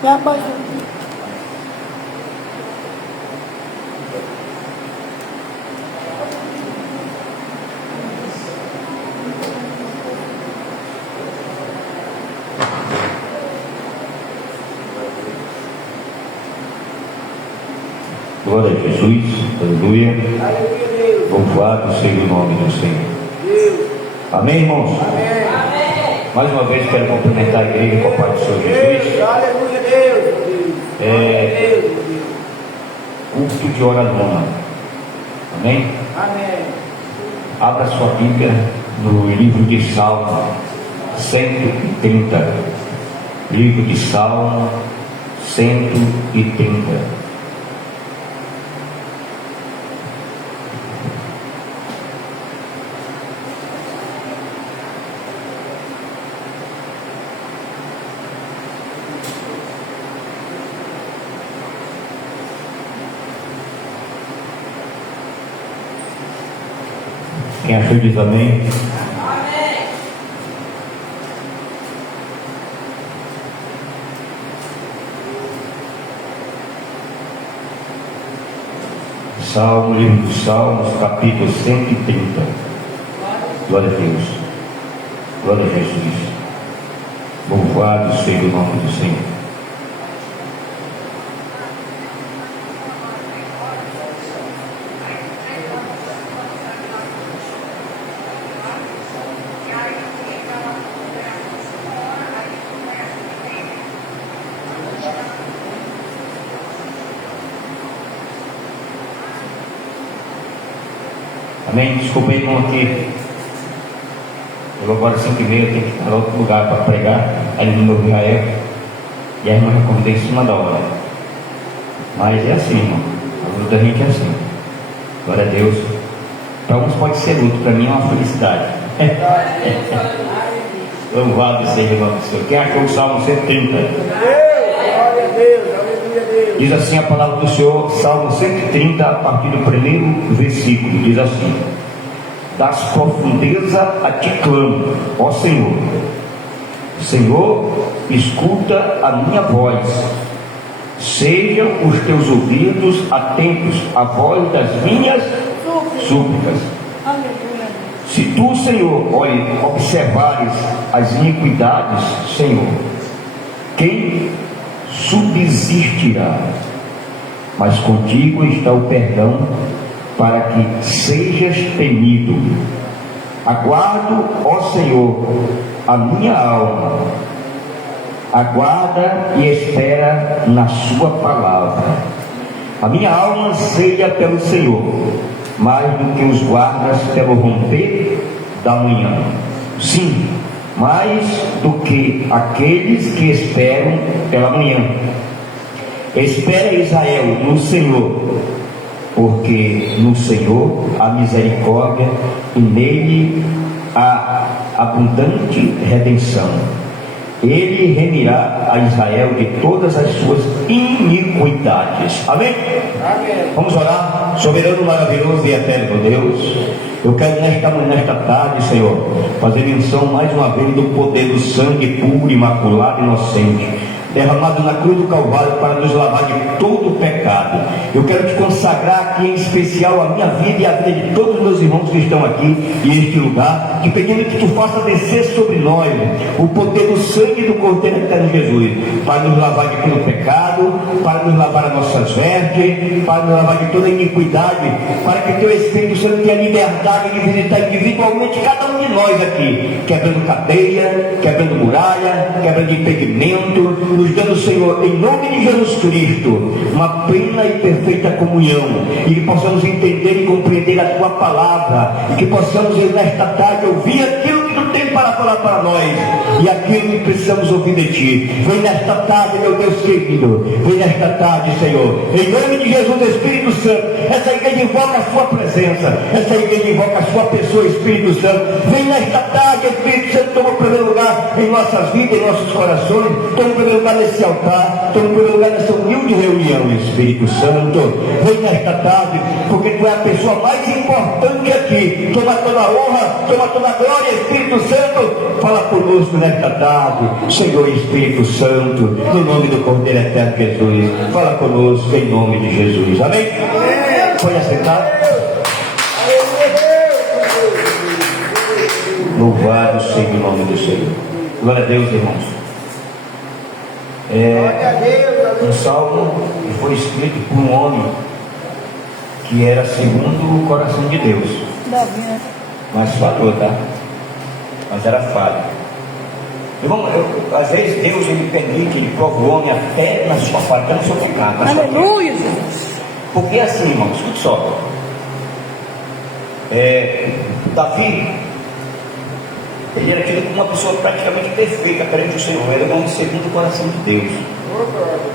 Glória a Jesus, aleluia. Louvado seja o nome do Senhor. Amém, irmãos? Amém. Mais uma vez quero cumprimentar a igreja com a paz do Senhor Jesus. Aleluia, Deus. Culto de hora nona. Amém? Amém. Abra sua Bíblia no livro de Salmo 130. Livro de Salmo 130. Quem achou diz amém? Amém. Salmo, livro dos Salmos, capítulo 130. Glória a Deus. Glória a Jesus. Louvado seja o nome do Senhor. Amém? Desculpa aí, irmão, aqui. Eu agora 5h30 tenho que estar em outro lugar para pregar, ali no meu Israel. E a irmã me convidou em cima da hora. Mas é assim, irmão. A luta da gente é assim. Glória a Deus. Para uns pode ser luto, para mim é uma felicidade. Louvado seja o nome do Senhor. Quem achou o Salmo 130? Glória a Deus, aleluia, Deus. Diz assim a palavra do Senhor, Salmo 130, a partir do primeiro versículo, diz assim: das profundezas a ti clamo, ó Senhor. Senhor, escuta a minha voz. Sejam os teus ouvidos atentos à voz das minhas súplicas. Se tu, Senhor, observares as iniquidades, Senhor, quem subsistirá? Mas contigo está o perdão, para que sejas temido. Aguardo, ó Senhor, a minha alma. Aguarda e espera na sua palavra. A minha alma anseia pelo Senhor, mais do que os guardas pelo romper da manhã. Sim, mais do que aqueles que esperam pela manhã. Espera, Israel, no Senhor, porque no Senhor há misericórdia e nele há abundante redenção. Ele remirá a Israel de todas as suas iniquidades. Amém? Amém. Vamos orar. Soberano, maravilhoso e eterno Deus, eu quero nesta tarde, Senhor, fazer menção mais uma vez do poder do sangue puro, imaculado e inocente, derramado na cruz do Calvário para nos lavar de todo o pecado. Eu quero te consagrar aqui em especial a minha vida e a vida de todos os meus irmãos que estão aqui e este lugar, te pedindo que tu faça descer sobre nós o poder do sangue do Cordeiro Eterno Jesus, para nos lavar de todo o pecado, para nos lavar as nossas vestes, para nos lavar de toda iniquidade, para que teu Espírito Santo tenha liberdade de visitar individualmente cada um de nós aqui, quebrando cadeia, quebrando muralha, quebrando impedimento, nos dando, Senhor, em nome de Jesus Cristo, uma plena e perfeita comunhão, e que possamos entender e compreender a tua palavra, e que possamos nesta tarde ouvir aquilo que tu tem para falar para nós, e aquilo que precisamos ouvir de ti. Vem nesta tarde, meu Deus querido, vem nesta tarde, Senhor, em nome de Jesus, Espírito Santo. Essa igreja invoca a sua presença, essa igreja invoca a sua pessoa, Espírito Santo. Vem nesta tarde, Espírito Santo, toma o primeiro lugar em nossas vidas, em nossos corações, toma o primeiro lugar nesse altar, toma o primeiro lugar nessa humilde de reunião, Espírito Santo. Vem nesta tarde, porque tu é a pessoa mais importante aqui. Toma toda a honra, toma toda a glória, Espírito Santo. Fala conosco nesta tarde, Senhor Espírito Santo, no nome do Cordeiro Eterno Jesus. Fala conosco em nome de Jesus. Amém? Foi assentado? Louvado seja o nome do Senhor. Glória a Deus, irmãos. Um salmo que foi escrito por um homem que era segundo o coração de Deus, mas falhou, tá? Mas era falho. Irmão, às vezes Deus ele permite, ele prova o homem até na sua falha, até no seu pecado. Aleluia, Jesus. Porque assim, irmão, escute só. Davi, ele era tido como uma pessoa praticamente perfeita perante o Senhor. Ele era um homem segundo o coração de Deus.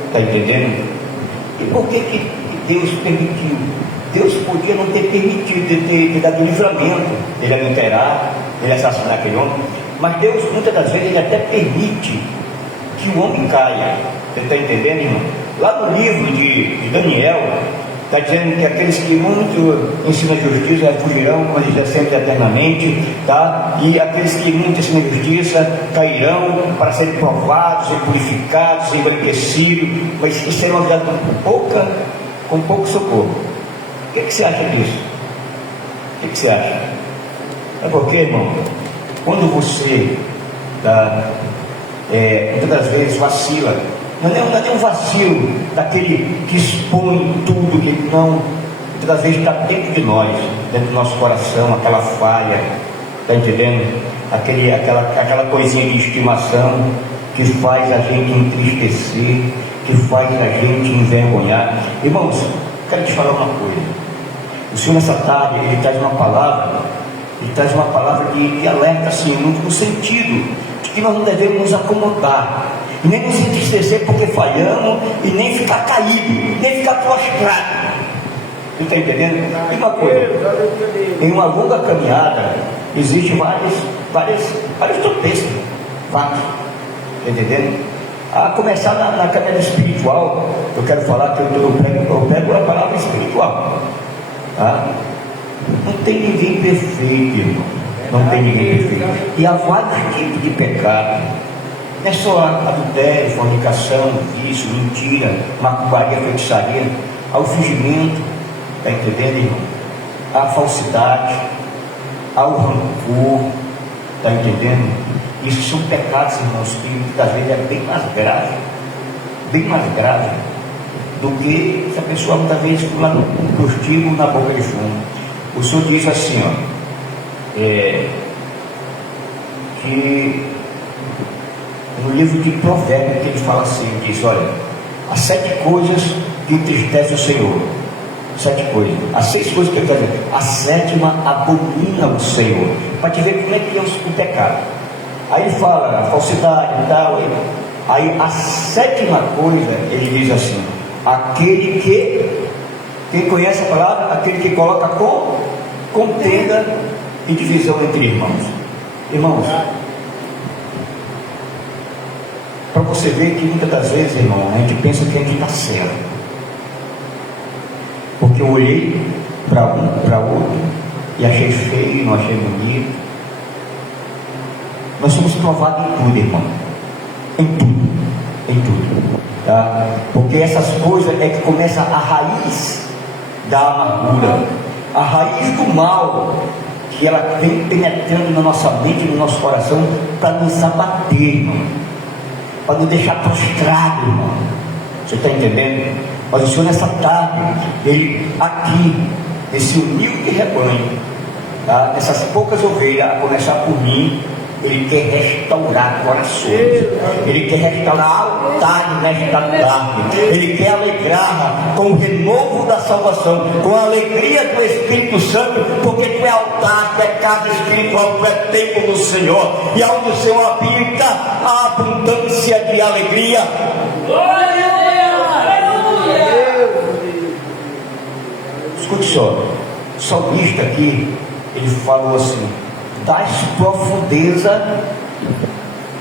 Está entendendo? E por que Deus permitiu? Deus podia não ter permitido, ter dado livramento, ele adulterar, ele assassinar aquele homem. Mas Deus, muitas das vezes, ele até permite que o homem caia. Você está entendendo, irmão? Lá no livro de Daniel, está dizendo que aqueles que muito ensinam justiça fugirão, mas sempre eternamente, tá? E aqueles que muito ensinam justiça cairão para serem provados, serem purificados, serem embranquecidos, mas serão avisados com pouco socorro. O que você acha disso? O que você acha? É porque, irmão, quando você muitas das vezes vacila, não é nem um vacilo daquele que expõe tudo, que não, muitas das vezes está dentro de nós, dentro do nosso coração, aquela falha, está entendendo? Aquela coisinha de estimação que faz a gente entristecer, que faz a gente envergonhar. Irmãos, quero te falar uma coisa. O Senhor nessa tarde, ele traz uma palavra de alerta, assim, no sentido de que nós não devemos nos acomodar, nem nos entristecer porque falhamos, e nem ficar caído, nem ficar prostrado. Você está entendendo? E uma coisa, em uma longa caminhada, existem vários tropeços, vários. Está entendendo? A começar na caminhada espiritual, eu quero falar que eu pego a palavra espiritual. Tá? Não tem ninguém perfeito, irmão. Não tem ninguém perfeito. E há vários tipos de pecado. Não é só adultério, fornicação, vício, mentira, macumbaria, feitiçaria. Há o fingimento, está entendendo, irmão? Há a falsidade, há o rancor, está entendendo? Isso são pecados, irmãos, que muitas vezes é bem mais grave do que se a pessoa muitas vezes lá no prostíbulo, na boca de fumo. O Senhor diz assim, que no livro de Provérbios, que ele fala assim, diz, olha, as 7 coisas que entristecem o Senhor. 7 coisas. As 6 coisas que ele está dizendo. A 7ª abomina o Senhor. Para te ver como é que é o pecado. Aí ele fala a falsidade e tal. Aí a 7ª coisa, ele diz assim, aquele que, quem conhece a palavra, aquele que coloca contenda e divisão entre irmãos. Irmãos, para você ver que muitas das vezes, irmão, a gente pensa que a gente está certo, porque eu olhei para um, para outro, e achei feio, não achei bonito. Nós somos provados em tudo, irmão, em tudo, tá? Porque essas coisas é que começa a raiz da amargura, a raiz do mal, que ela vem penetrando na nossa mente, no nosso coração, para nos abater, irmão, para nos deixar prostrado, irmão. Você está entendendo? Mas o Senhor nessa tarde, ele aqui, nesse humilde rebanho, tá? Nessas poucas ovelhas, a começar por mim, ele quer restaurar corações, ele quer restaurar altares nesta tarde, ele quer alegrar com o renovo da salvação, com a alegria do Espírito Santo, porque tu é altar, tu é casa espiritual, tu é templo do Senhor, e onde o Senhor habita, a abundância de alegria. Glória a Deus! Escute só, o salmista aqui, ele falou assim: das profundezas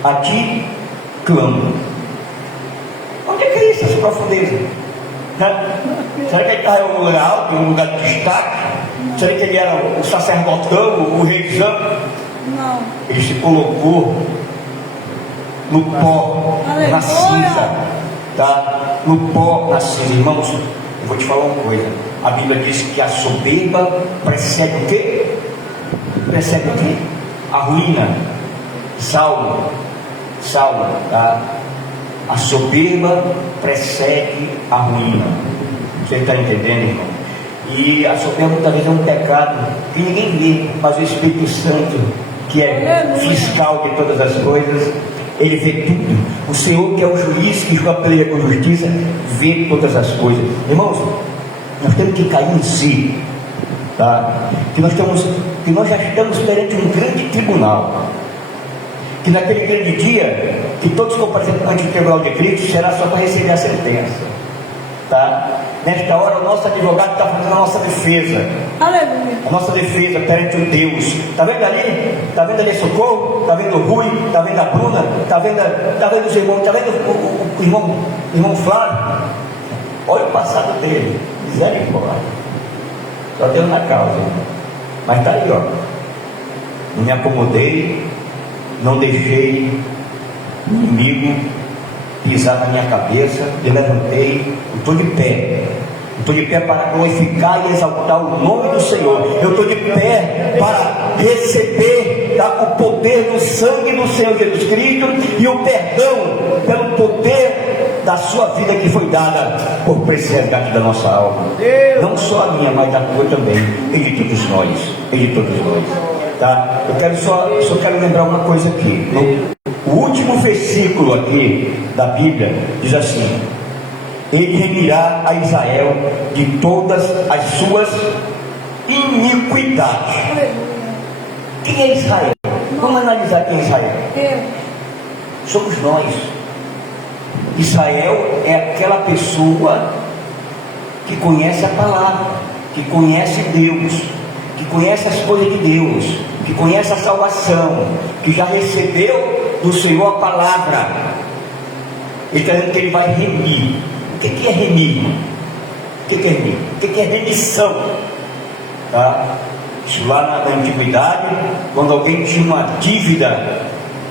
a ti clamo. Onde é que é essas profundezas? Será que ele estava em um lugar alto, em um lugar de destaque? Será que ele era o sacerdotão, o reizão? Não. Ele se colocou no pó, na cinza, tá? No pó, na cinza. Irmãos, eu vou te falar uma coisa. A Bíblia diz que a soberba precede o quê? Precede o quê? A ruína. Saulo, tá? A soberba precede a ruína. Você está entendendo, irmão? E a soberba talvez é um pecado que ninguém vê, mas o Espírito Santo, que é fiscal de todas as coisas, ele vê tudo. O Senhor, que é o juiz que julga com justiça, vê todas as coisas. Irmãos, nós temos que cair em si, tá? Que nós já estamos perante um grande tribunal. Que naquele grande dia, que todos comparecerão ante o tribunal de Cristo, será só para receber a sentença, tá? Nesta hora, o nosso advogado está fazendo a nossa defesa. Aleluia. A nossa defesa perante o Deus. Está vendo ali? Está vendo ali Socorro? Está vendo o Rui? Está vendo a Bruna? Está vendo os irmãos? Está vendo o irmão Flávio? Olha o passado dele. Misericórdia. Só Deus na causa. Mas está aí, ó. Não me acomodei. Não deixei o inimigo pisar na minha cabeça. Eu levantei. Eu estou de pé. Estou de pé para glorificar e exaltar o nome do Senhor. Eu estou de pé para receber o poder do sangue do Senhor Jesus Cristo e o perdão pelo poder da sua vida que foi dada por precedente da nossa alma. Não só a minha, mas da tua também. E de todos nós. E de todos nós. Tá? Eu só quero lembrar uma coisa aqui. O último versículo aqui da Bíblia diz assim: Ele remirá a Israel de todas as suas iniquidades. Quem é Israel? Vamos analisar quem é Israel. Somos nós. Israel é aquela pessoa que conhece a palavra, que conhece Deus, que conhece as coisas de Deus, que conhece a salvação, que já recebeu do Senhor a palavra. Ele está dizendo que ele vai remir. O que é remir? O que é remir? O que é remissão? Tá? Isso lá na antiguidade, quando alguém tinha uma dívida,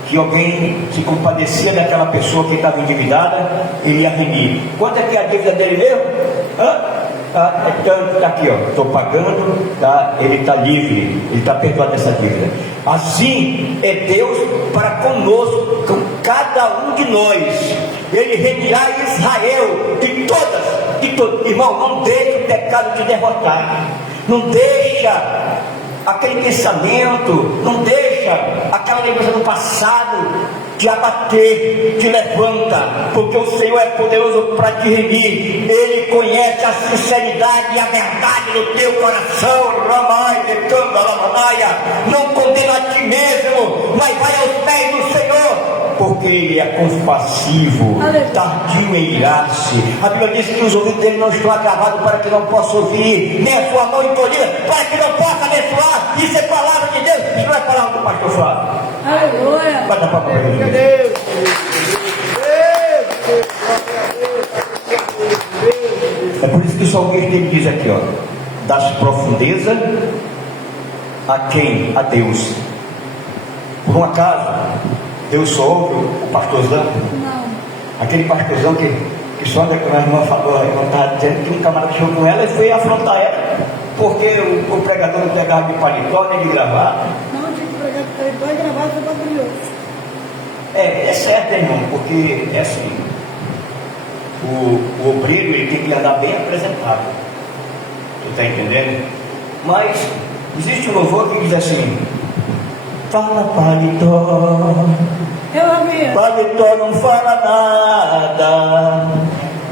que alguém se compadecia daquela pessoa que estava endividada, ele ia remir. Quanto é que é a dívida dele mesmo? Tá, é tanto, está aqui, ó, estou pagando, tá? Ele está livre, ele está perdoado dessa dívida. Assim é Deus para conosco, com cada um de nós. Ele remirá Israel de todas. Irmão, não deixe o pecado te derrotar. Não deixa aquele pensamento, não deixa aquela lembrança do passado te abater, te levanta, porque o Senhor é poderoso para te remir. Ele conhece a sinceridade e a verdade do teu coração. Não condena a ti mesmo, mas vai aos pés do Senhor, porque Ele é compassivo, tardio em irar-se. A Bíblia diz que os ouvidos dele não estão agravados para que não possa ouvir, nem a sua mão encolhida para que não possa abençoar. Isso é palavra de Deus, isso não é palavra do pastor Flávio. Aleluia. Vai dar para Deus. É por isso que o salmista ele diz aqui, ó: das profundezas a quem? A Deus. Por um acaso Deus só ouve o pastorzão? Não. Aquele pastorzão que só anda, como a irmã falou, a irmã estava dizendo que um camarada chegou com ela e foi afrontar ela, porque o pregador não pegava de paletó nem de gravata. Não, tinha que pregar de paletó e gravata para brilhoso. É certo, irmão, porque é assim, o obreiro ele tem que andar bem apresentado. Tu está entendendo? Mas existe um louvor que diz assim: fala paletó, paletó não fala nada,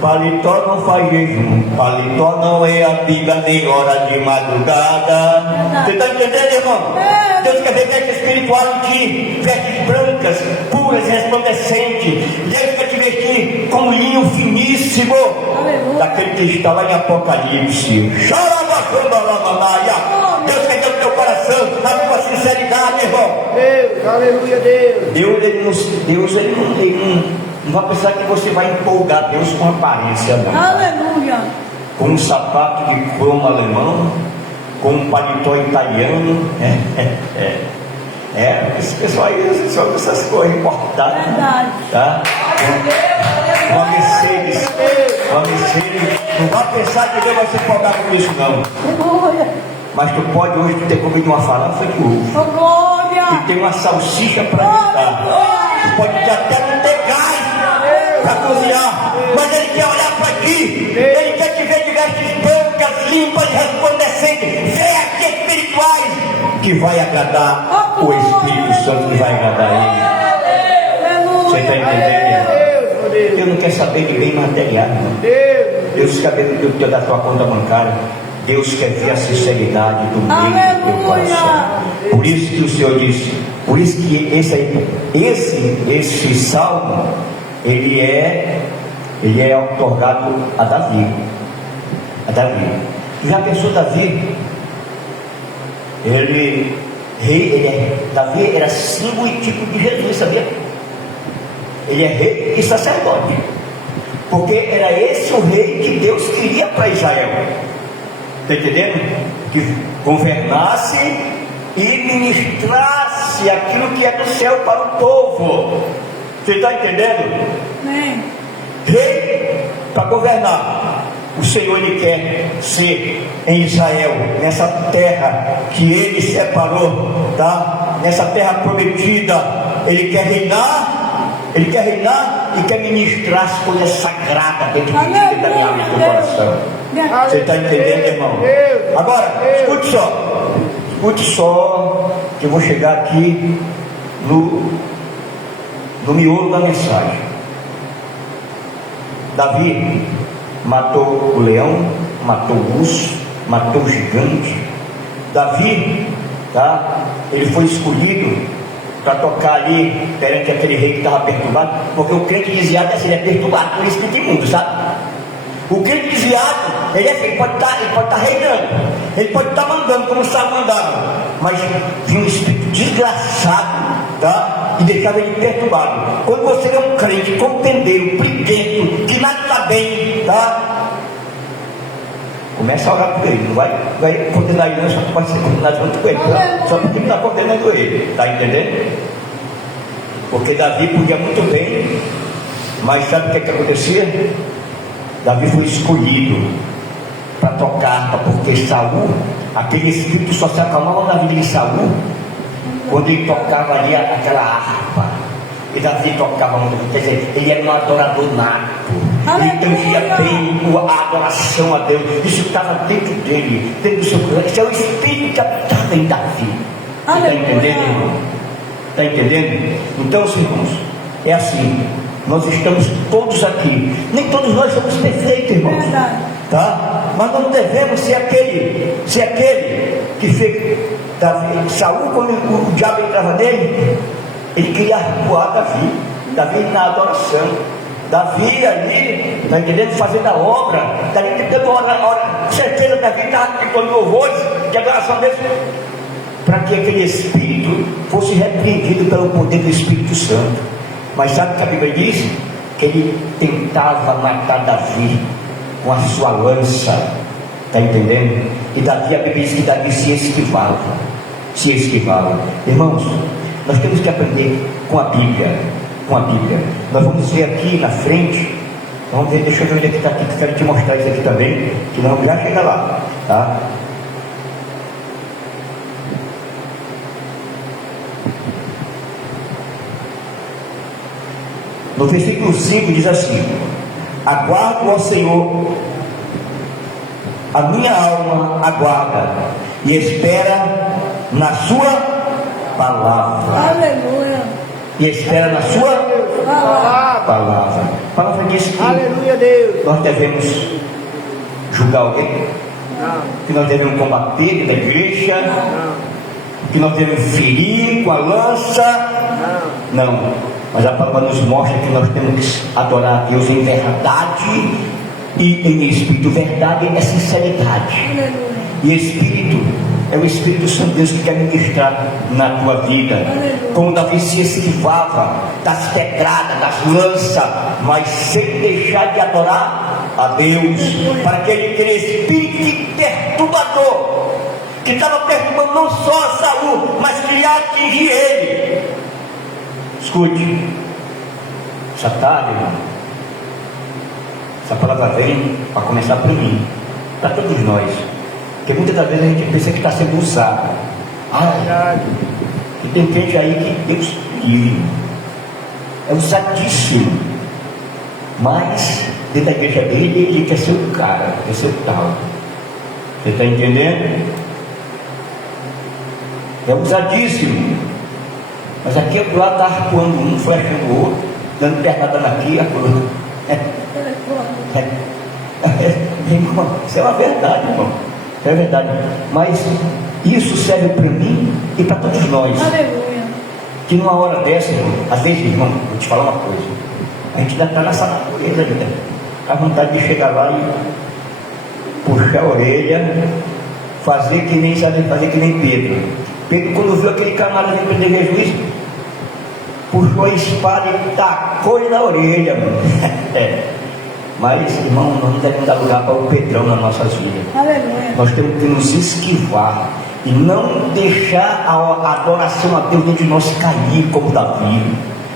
paletó não faz jejum, paletó não é a Bíblia nem hora de madrugada. Você está entendendo, irmão? Deus quer ver veste espiritual em ti, vestes brancas, puras, resplandecentes. Deus quer te vestir com um linho finíssimo, daquele que está lá em Apocalipse. Deus quer ter o teu coração, a tua sinceridade, irmão. Deus, aleluia, Deus. Deus ele Não vai pensar que você vai empolgar Deus com aparência, não. Aleluia. Com um sapato de cromo alemão, com um paletó italiano. Esse pessoal aí só essas coisas importadas. Verdade. Tá? Uma Mercedes. Não vai pensar que Deus vai se empolgar com isso, não. Glória. Mas tu pode hoje ter comido uma farofa de ovo. Oh, glória. E tem uma salsicha para fritar. Tu pode até não ter gás para cozinhar, mas Ele quer olhar para ti. Ele quer te ver de vestes brancas, limpas, resplandecentes, vestes espirituais, que vai agradar o Espírito Santo, que vai agradar Ele. Você está entendendo? Deus não quer saber de bem material, não. Deus quer ver do teu da tua conta bancária. Deus quer ver a sinceridade do meio do teu coração. Por isso que o Senhor disse, por isso que esse salmo, ele é otorgado a Davi. Já pensou Davi? Davi era símbolo e tipo de Jesus, sabia? Ele é rei e sacerdote, porque era esse o rei que Deus queria para Israel. Está entendendo? Que governasse e ministrasse aquilo que é do céu para o povo. Você está entendendo? Amém. Rei para governar. O Senhor, Ele quer ser em Israel, nessa terra que Ele separou, tá? Nessa terra prometida. Ele quer reinar e quer ministrar as coisas sagradas dentro da minha alma e do teu coração. Você está entendendo, irmão? Agora, escute só, que eu vou chegar aqui no miolo da mensagem. Davi matou o leão, matou o urso, matou o gigante. Davi, tá? Ele foi escolhido para tocar ali perante aquele rei que estava perturbado, porque o crente desviado ele é perturbado por espírito imundo, sabe? O crente desviado, ele pode estar reinando, ele pode estar mandando como Saul mandava, mas vinha um espírito desgraçado, tá? E deixava ele perturbado. Quando você é um crente compreendeu, briguento, que nada está bem, tá? Começa a orar por ele, não vai condenar ele, não, só pode ser condenado junto com ele, tá? Só porque ele está condenando ele, está entendendo? Porque Davi podia muito bem, mas sabe o que acontecia? Davi foi escolhido para tocar, porque Saul, aquele espírito só se acalmava na vida de Saul quando ele tocava ali aquela harpa. E Davi tocava muito, quer dizer, ele era um adorador nato. Ele entendia bem a adoração a Deus. Isso estava dentro dele, dentro do seu coração. Esse é o espírito que habitava em Davi. Está entendendo, irmão? Está entendendo? Então, irmãos, é assim. Nós estamos todos aqui. Nem todos nós somos perfeitos, irmãos. Tá? Mas nós não devemos ser aquele que fez Davi. Saul, quando o diabo entrava nele, ele queria arruar Davi na adoração. Davi ali, está entendendo? Fazendo a obra, está tentando hora. Certeza Davi estava gritando louvores de adoração dele, para que aquele espírito fosse repreendido pelo poder do Espírito Santo. Mas sabe o que a Bíblia diz? Que ele tentava matar Davi com a sua lança. Está entendendo? E Davi, a Bíblia diz que Davi se esquivava. Irmãos, nós temos que aprender com a Bíblia. Nós vamos ver aqui na frente. Vamos ver, deixa eu ver onde é que está aqui, que eu quero te mostrar isso aqui também, que nós vamos já chegar lá, tá? No versículo 5 diz assim: aguardo ao Senhor, a minha alma aguarda e espera na sua palavra. Aleluia. E espera na sua palavra. A palavra diz que aleluia, Deus. Nós devemos julgar alguém, Não. que nós devemos combater na igreja, Não. que nós devemos ferir com a lança. Não. Mas a palavra nos mostra que nós temos que adorar a Deus em verdade e em espírito. Verdade é sinceridade. Aleluia. E espírito É o Espírito Santo de Deus que quer ministrar na tua vida. Como Davi se esquivava das pedradas, das lanças, mas sem deixar de adorar a Deus, para aquele espírito perturbador que estava perturbando não só a Saul, mas queria atingir ele. Escute, essa tarde, irmão, essa palavra vem para começar por mim, para todos nós, porque muitas das vezes a gente pensa que está sendo usado. E tem gente aí que Deus livre, é usadíssimo, mas dentro da igreja dele ele quer ser o cara, quer ser o tal. Você está entendendo? É usadíssimo, mas aqui a lado está arcoando um, flechando o outro, dando pernada aqui, a cor. Irmão, isso é uma verdade, irmão. É verdade. Mas isso serve para mim e para todos nós. Aleluia. Que numa hora dessa, irmão, às vezes, irmão, vou te falar uma coisa. A gente ainda está nessa natureza ainda. A vontade de chegar lá e puxar a orelha, fazer que nem Pedro. Pedro, quando viu aquele camarada de prender Jesus, puxou a espada e tacou-lhe na orelha, mano. Mas, irmão, nós não devemos dar lugar para o Pedrão nas nossas vidas. Aleluia. Nós temos que nos esquivar e não deixar a adoração a Deus dentro de nós cair como Davi.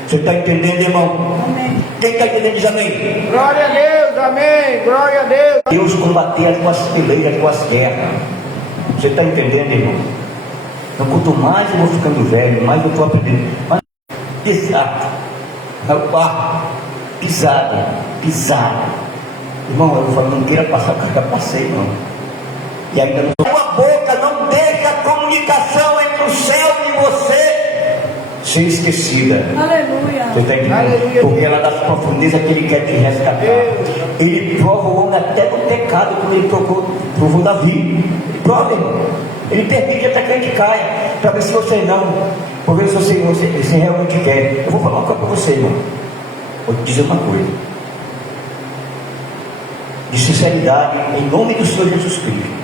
Você está entendendo, irmão? Amém. Quem está entendendo diz amém? Glória a Deus, amém, glória a Deus. Deus combater as tuas peleiras, as tuas guerras. Você está entendendo, irmão? Então, quanto mais eu vou ficando velho, mais eu estou aprendendo. Mas, pisada, pisada. Irmão, eu falo, não queira passar, porque eu já passei, irmão. E ainda não. Tua boca não deixa a comunicação entre o céu e você ser esquecida. Aleluia. Você está entendendo? Aleluia. Porque ela é das profundezas que ele quer te resgatar. Ele prova o homem até no pecado, quando ele provou Davi. Ele prova, irmão. Ele permite até que a gente caia, para ver se você não, para ver se você realmente quer. Eu vou falar uma coisa para você, irmão. Vou te dizer uma coisa. De sinceridade, em nome do Senhor Jesus Cristo.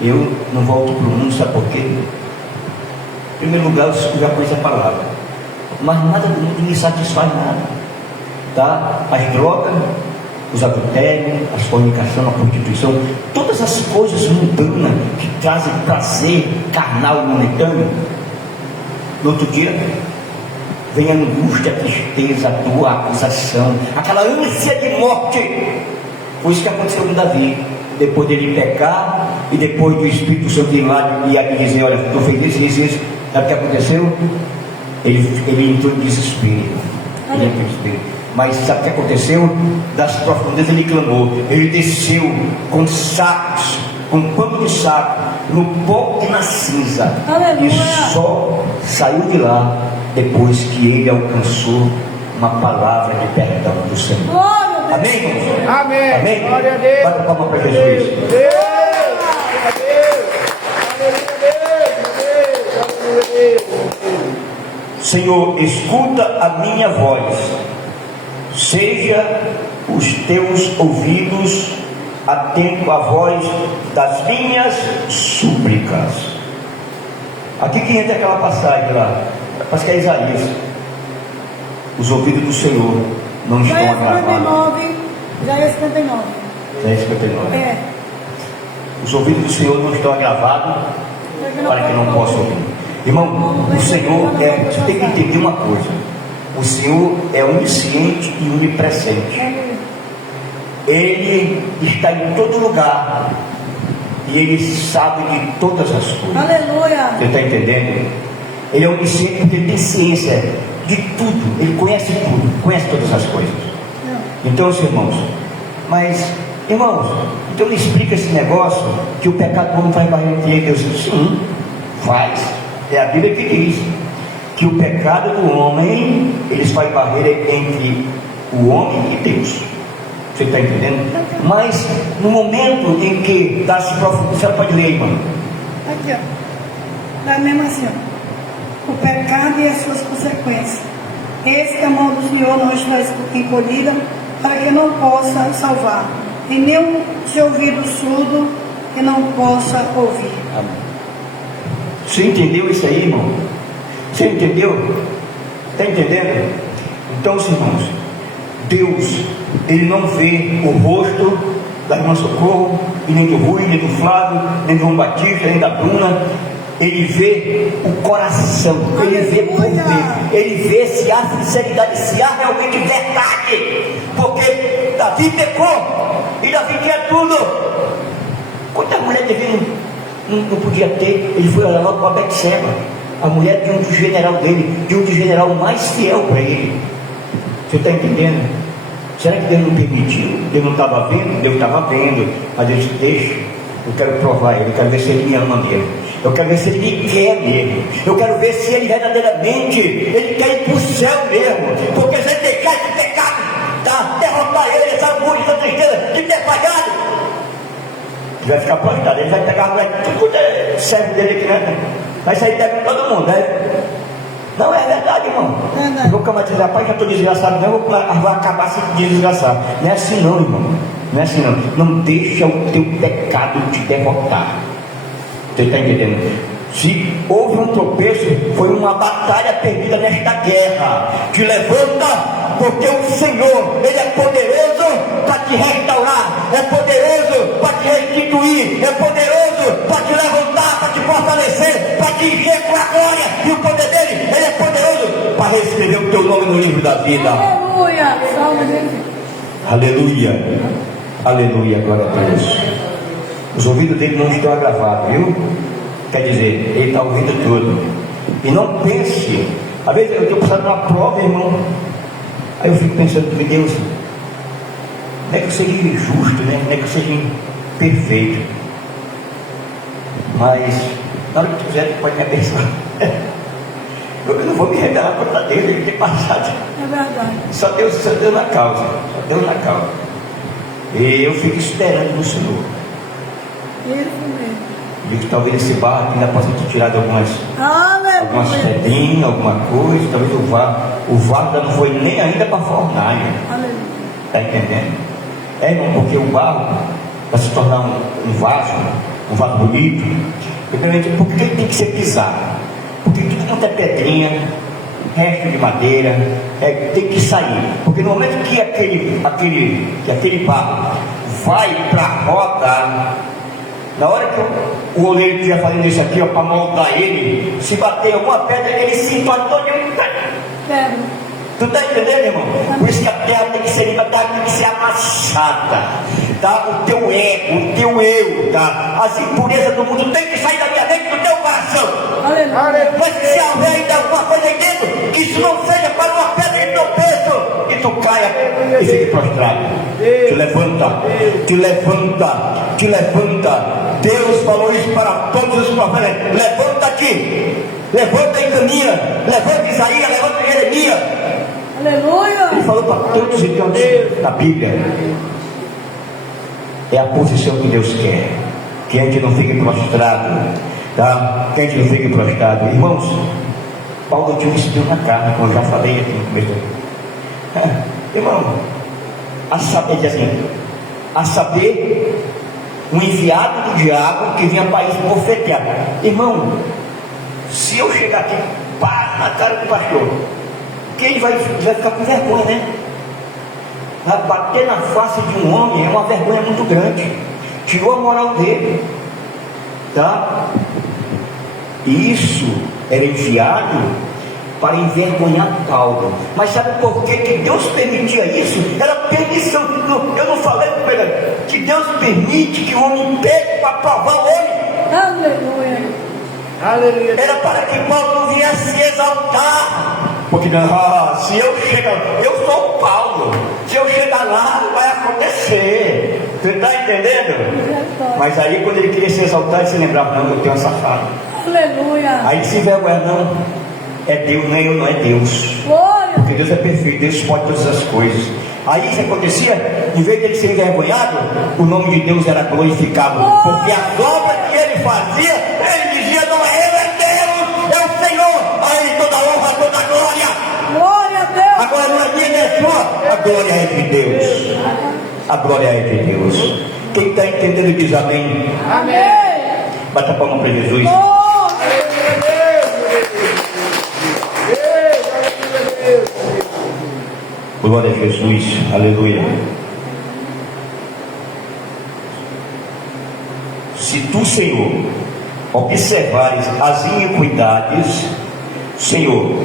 Eu não volto para o mundo, sabe por quê? Em primeiro lugar, eu já conheço a palavra. Mas nada do mundo me satisfaz nada. Tá? As drogas, os adultérios, a fornicação, a prostituição, todas as coisas mundanas que trazem prazer carnal momentâneo. No outro dia, vem a angústia, a tristeza, a dor, a acusação, aquela ânsia de morte. Foi isso que aconteceu com Davi. Depois dele pecar, e depois do Espírito Santo ir lá e dizer, olha, tu fez isso, sabe o que aconteceu? Ele entrou em desespero. Ele entrou em desespero. Mas sabe o que aconteceu? Das profundezas ele clamou. Ele desceu com sacos, com pano de saco, no pó e na cinza. Aleluia. E só saiu de lá depois que ele alcançou uma palavra de perdão do Senhor. Glória a Deus. Amém, irmãos? Amém. Amém? Glória a Deus. Bata a palma para Jesus. Deus, glória a Deus. Aleluia, Deus. Senhor, escuta a minha voz. Seja os teus ouvidos atentos à voz das minhas súplicas. Aqui que entra aquela passagem lá, parece que é Isaías. Os ouvidos do Senhor não estão Isaías agravados. 59. Isaías 59. Isaías 59. É. Os ouvidos do Senhor não estão agravados para que não possa ouvir. Irmão, o Senhor você tem que entender uma coisa. O Senhor é onisciente e onipresente. Ele está em todo lugar e Ele sabe de todas as coisas. Aleluia. Você está entendendo? Ele é onisciente porque ele tem ciência de tudo. Ele conhece tudo, conhece todas as coisas. Então, irmãos, então me explica esse negócio que o pecado do homem faz barreira entre ele e Deus. Sim, faz. É a Bíblia que diz que o pecado do homem, eles faz barreira entre o homem e Deus. Você está entendendo? Mas no momento em que das profundezas, você pode ler, irmão. Aqui, ó. Da mesma assim, ó. O pecado e as suas consequências. Eis que a mão do Senhor não está encolhida para que não possa salvar. E nem o seu ouvido surdo que não possa ouvir. Amém. Você entendeu isso aí, irmão? Você entendeu? Está entendendo? Então, irmãos, Deus, Ele não vê o rosto da irmã Socorro, e nem do Rui, nem do Flávio, nem do João Batista, nem da Bruna. Ele vê o coração, Ele vê por dentro, Ele vê se há sinceridade, se há realmente verdade. Porque Davi pecou, e Davi tinha tudo. Quanta mulher Davi não podia ter? Ele foi lá com a Betseba, a mulher de um dos general dele, de um dos general mais fiel para ele. Você está entendendo? Será que Deus não permitiu? Deus não estava vendo? Deus estava vendo. Mas Deus disse: deixa, eu quero provar ele, eu quero ver se ele me ama mesmo. Eu quero ver se ele me quer mesmo. Eu quero ver se ele verdadeiramente ele quer ir para o céu mesmo. Porque se ele deixar esse pecado, tá, derrotar ele, essa angústia, essa tristeza de ter falhado, ele vai ficar plantado. Ele vai pegar a mulher, tudo é servo dele aqui, né? Vai sair pegando todo mundo, né? Não, é verdade, irmão. Verdade. Nunca mais dizer: rapaz, já estou desgraçado, não, vou acabar se desgraçar. Não é assim não, irmão. Não é assim não. Não deixa o teu pecado te derrotar. Você está entendendo? Se houve um tropeço, foi uma batalha perdida nesta guerra. Te levanta, porque o Senhor, Ele é poderoso para te restaurar, é poderoso para te restituir, é poderoso para te levantar, para te fortalecer, para te encher com a glória e o poder dele. Ele é poderoso para reescrever o teu nome no livro da vida. Aleluia! Salve Deus. Aleluia, aleluia, glória a Deus. Os ouvidos dele não estão agravados, viu? Quer dizer, ele está ouvindo tudo. E não pense. Às vezes eu estou passando uma prova, irmão. Aí eu fico pensando: meu Deus, não é que eu seja justo, né? Não é que eu seja perfeito. Mas na hora que tu quiser, tu pode me abençoar. Eu não vou me revelar contra dele, ele tem passado. É verdade. Só Deus na causa. Só Deus na causa. E eu fico esperando no Senhor. Ele mesmo. E que talvez esse barro ainda possa ter tirado algumas Aleluia. pedrinhas, alguma coisa. Talvez o vaso ainda não foi nem ainda para a fornalha. Aleluia. Está entendendo? É, irmão, porque o barro vai se tornar um vaso bonito. Primeiramente, por que ele tem que ser pisado? Porque tudo quanto é pedrinha, resto de madeira, tem que sair. Porque no momento que aquele barro vai para a roda, na hora que o oleiro estiver fazendo isso aqui, para moldar ele, se bater alguma pedra, ele se entorna todo mundo. Pedro. Tu está entendendo, irmão? Por isso que a terra tem que ser limpa, a terra tem que ser amassada, tá? O teu ego, o teu eu, tá? As impurezas do mundo tem que sair da minha mente, do teu coração. Aleluia. Mas se houver ainda alguma coisa aí dentro, que isso não seja para uma pedra de tropeço, que tu caia e fique prostrado. Te levanta, te levanta, te levanta. Deus falou isso para todos os profetas: levanta-te, levanta e caminha, levanta Isaías, levanta Jeremias. Aleluia. Ele falou para todos e todos na Bíblia. É a posição que Deus quer, que a gente não fique prostrado, tá? Que a gente não fique prostrado. Irmãos, Paulo tinha um espinho na carne, como eu já falei aqui no começo. Irmão, a saber, diz assim, a saber, um enviado do diabo que vinha para isso bofetear. Irmão, se eu chegar aqui, pá, na cara do pastor, que ele vai ficar com vergonha, né? Vai bater na face de um homem é uma vergonha muito grande. Tirou a moral dele, tá? E isso era enviado para envergonhar Paulo. Mas sabe por que Deus permitia isso? Era permissão. Eu não falei que Deus permite que o homem pegue para provar o homem. Aleluia. Aleluia. Era para que Paulo não viesse se exaltar. Porque se eu chegar, eu sou o Paulo. Se eu chegar lá, vai acontecer. Você está entendendo? Mas aí quando ele queria se exaltar, ele se lembrava: não, eu tenho essa fala. Aleluia. Aí se envergonha: não, é Deus, não é eu, não é Deus. Glória. Porque Deus é perfeito, Deus pode todas as coisas. Aí isso acontecia, em vez dele ser envergonhado, o nome de Deus era glorificado. Porque as obras que ele fazia, ele dizia: não é ele, é Deus, é o Senhor. A ele toda honra, toda glória. Glória a Deus. Agora não é minha, não é sua. A glória é de Deus. A glória é de Deus. Quem está entendendo diz amém. Amém. Bata a palma para Jesus. Aleluia, Deus. Glória a Jesus. Aleluia. Se tu, Senhor, observares as iniquidades, Senhor,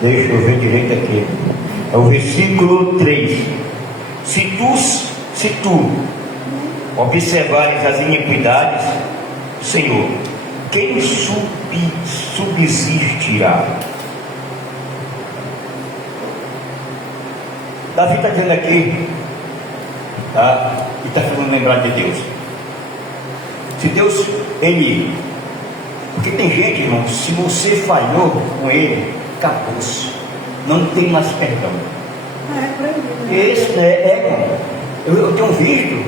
deixa eu ver direito aqui, é o versículo 3. Se tu observares as iniquidades, Senhor, quem subsistirá? Davi está dizendo aqui, tá? E está fazendo lembrar de Deus. Se Deus, Ele, porque tem gente, irmão, se você falhou com Ele, acabou-se, não tem mais perdão. Esse eu tenho visto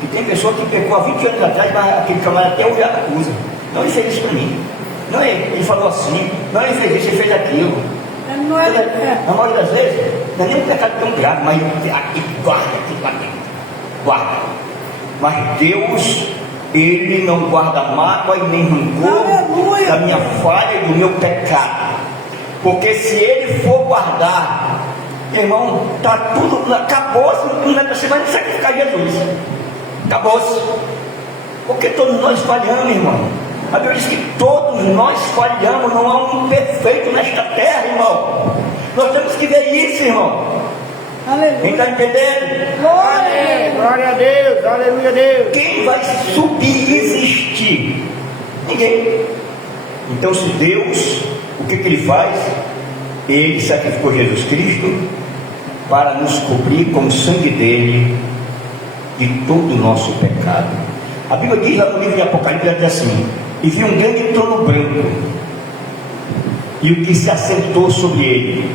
que tem pessoa que pecou há 20 anos atrás, mas aquele camarada até hoje acusa. Não, ele fez isso para mim. Não, ele falou assim. Não, ele fez isso, ele fez aquilo. Não é, Na maioria das vezes, não é nem um pecado tão grave, mas aqui guarda, guarda. Mas Deus, Ele não guarda mágoa e nem rancor da minha falha e do meu pecado. Porque se Ele for guardar, irmão, está tudo, acabou-se, não é para você mais sacrificar Jesus. Acabou-se. Porque todos nós falhamos, irmão. A Bíblia diz que todos nós falhamos, não há um perfeito nesta terra, irmão. Nós temos que ver isso, irmão. Aleluia. Quem está entendendo? Amém. Glória a Deus. Aleluia, Deus. Quem vai subsistir? Ninguém. Então, se Deus, o que Ele faz? Ele sacrificou Jesus Cristo para nos cobrir com o sangue dele de todo o nosso pecado. A Bíblia diz lá no livro de Apocalipse, diz assim: e viu um grande trono branco, e o que se assentou sobre ele,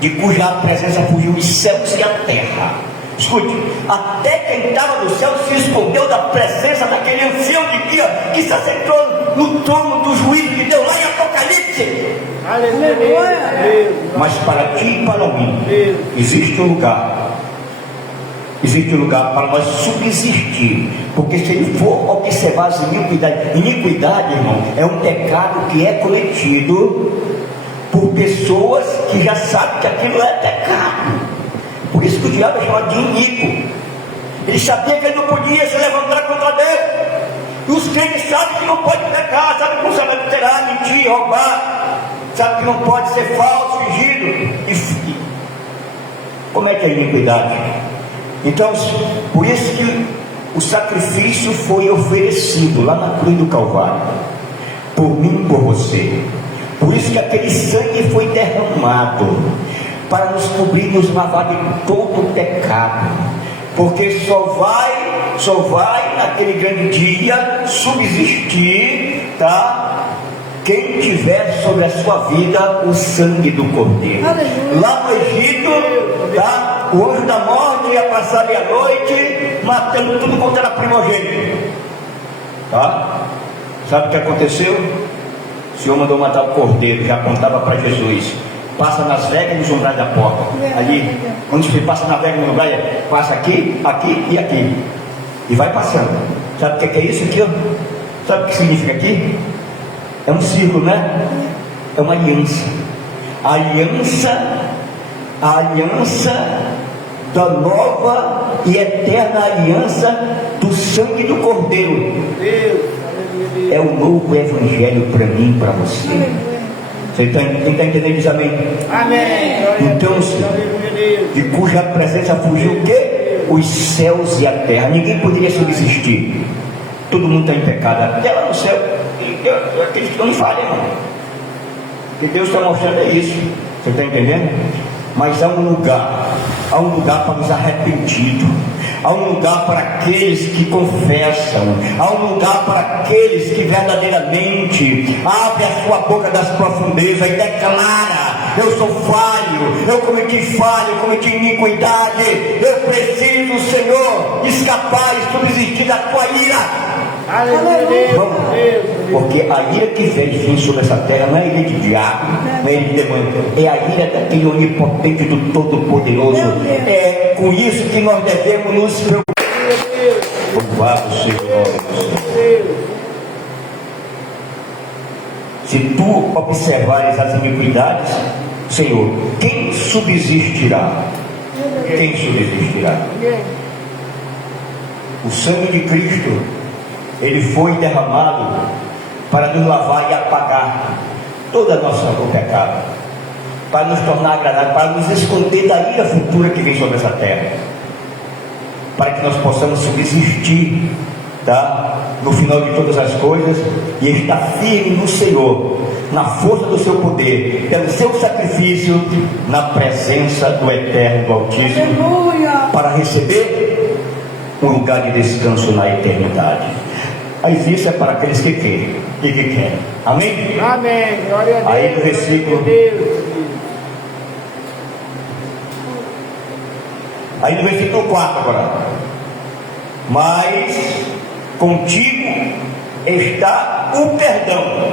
de cuja presença fugiu os céus e a terra. Escute, até quem estava no céu se escondeu da presença daquele ancião de dia que se assentou no trono do juízo de Deus, lá em Apocalipse. Aleluia, Deus. Mas para ti e para mim existe um lugar para nós subsistir, porque se ele for observar as iniquidade, irmão, é um pecado que é cometido por pessoas que já sabem que aquilo é pecado. Por isso que o diabo é chamado de iníquo. Ele sabia que ele não podia se levantar contra Deus. E os crentes sabem que não pode pecar, sabem que não sabe adulterar, mentir, roubar, sabe que não pode ser falso, fingido, e comete a iniquidade. Então, por isso que o sacrifício foi oferecido lá na cruz do Calvário, por mim e por você. Por isso que aquele sangue foi derramado, para nos cobrir, nos lavar de todo o pecado. Porque só vai naquele grande dia subsistir, tá? Quem tiver sobre a sua vida o sangue do Cordeiro. Aleluia. Lá no Egito, tá? O anjo da morte ia passar ali a noite, matando tudo quanto era primogênito, tá? Sabe o que aconteceu? O Senhor mandou matar o Cordeiro, já apontava para Jesus. Passa nas regras e nos umbrais da porta. Ali, quando você passa na regra e no umbral, passa aqui, aqui e aqui. E vai passando. Sabe o que é isso aqui? Ó? Sabe o que significa aqui? É um círculo, né? É uma aliança. A aliança da nova e eterna aliança do sangue do Cordeiro. É o novo evangelho para mim e para você. Quem está entendendo diz amém? Amém. Então, de cuja presença fugiu o quê? Os céus e a terra. Ninguém poderia subsistir. Todo mundo está em pecado. Até lá no céu, aqueles que não falham, irmão. O que Deus está mostrando é isso. Você está entendendo? Mas há um lugar para os arrependidos, há um lugar para aqueles que confessam, há um lugar para aqueles que verdadeiramente abrem a sua boca das profundezas e declara: eu sou falho, eu cometi iniquidade, eu preciso, Senhor, escapar e subsistir da tua ira. Aleluia, Deus. Porque a ira que vem sobre essa terra não é ira de diabo, não é ira de demônio, é a ira daquele onipotente do Todo-Poderoso, é com isso que nós devemos nos preocupar. Louvado seja o nome do Senhor. Se tu observares as iniquidades, Senhor, quem subsistirá? Quem subsistirá? O sangue de Cristo, ele foi derramado para nos lavar e apagar toda a nossa o pecado, para nos tornar agradáveis, para nos esconder da ira futura que vem sobre essa terra, para que nós possamos subsistir, tá? No final de todas as coisas, e estar firme no Senhor, na força do seu poder, pelo seu sacrifício, na presença do Eterno, do Altíssimo, Aleluia. para receber um lugar de descanso na eternidade. Mas isso é para aqueles que querem e que querem. Amém? Amém. Glória a Deus. Aí no versículo, aí no versículo 4 agora. Mas contigo está o perdão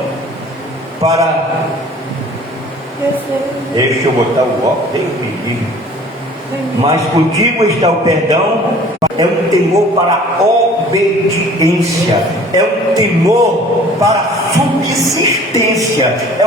para... Deixa eu botar o óculos, Deus me livre. Mas contigo está o perdão, é um temor para a obediência, é um temor para a subsistência, é